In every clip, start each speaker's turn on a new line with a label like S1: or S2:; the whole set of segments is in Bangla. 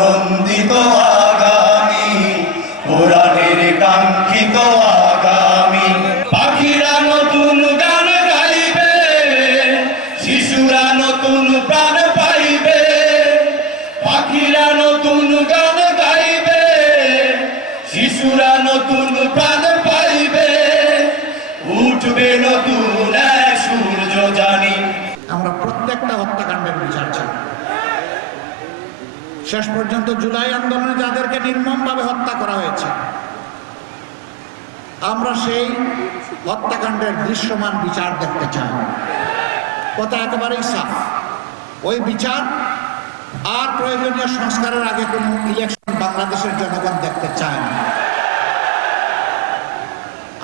S1: নন্দিত আগামী, কোরআনের কাঙ্ক্ষিত আগামী। পাখিরা নতুন গান গাইবে, শিশুরা নতুন প্রাণ পাইবে। পাখিরা নতুন গান গাইবে, শিশুরা নতুন প্রাণ পাইবে। উঠবে নতুন সূর্য জানি।
S2: আমরা প্রত্যেকটা হত্যাকাণ্ডের বিচার শেষ পর্যন্ত জুলাই আন্দোলনে যাদেরকে নির্মমভাবে হত্যা করা হয়েছে, আমরা সেই হত্যাকাণ্ডের দৃশ্যমান বিচার দেখতে চাই। কথা একেবারেই সাফ। ওই বিচার আর প্রয়োজনীয় সংস্কারের আগে কোনো ইলেকশন বাংলাদেশের জনগণ দেখতে চায় না।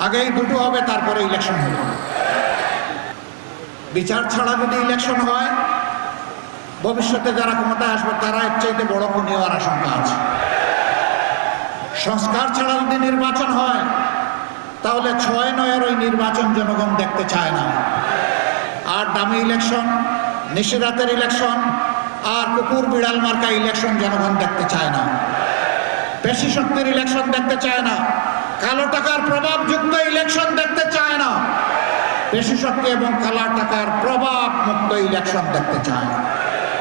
S2: আগেই দুটো হবে, তারপরে ইলেকশন হবে বিচার ছাড়া যদি ইলেকশন হয় ভবিষ্যতে যারা ক্ষমতায় আসবে, তারা এর চাইতে বড় খুনি হওয়ার আশঙ্কা আছে। সংস্কার ছাড়া যদি নির্বাচন হয়, তাহলে ছয় নয়ের ওই নির্বাচন জনগণ দেখতে চায় না। আর দামি ইলেকশন নিশিরাতের ইলেকশন, আর কুকুর বিড়াল মার্কা ইলেকশন জনগণ দেখতে চায় না। পেশি শক্তির ইলেকশন দেখতে চায় না। কালো টাকার প্রভাবযুক্ত ইলেকশন দেখতে চায় না। পেশি শক্তি এবং কালা টাকার প্রভাব মুক্ত ইলেকশন দেখতে চায়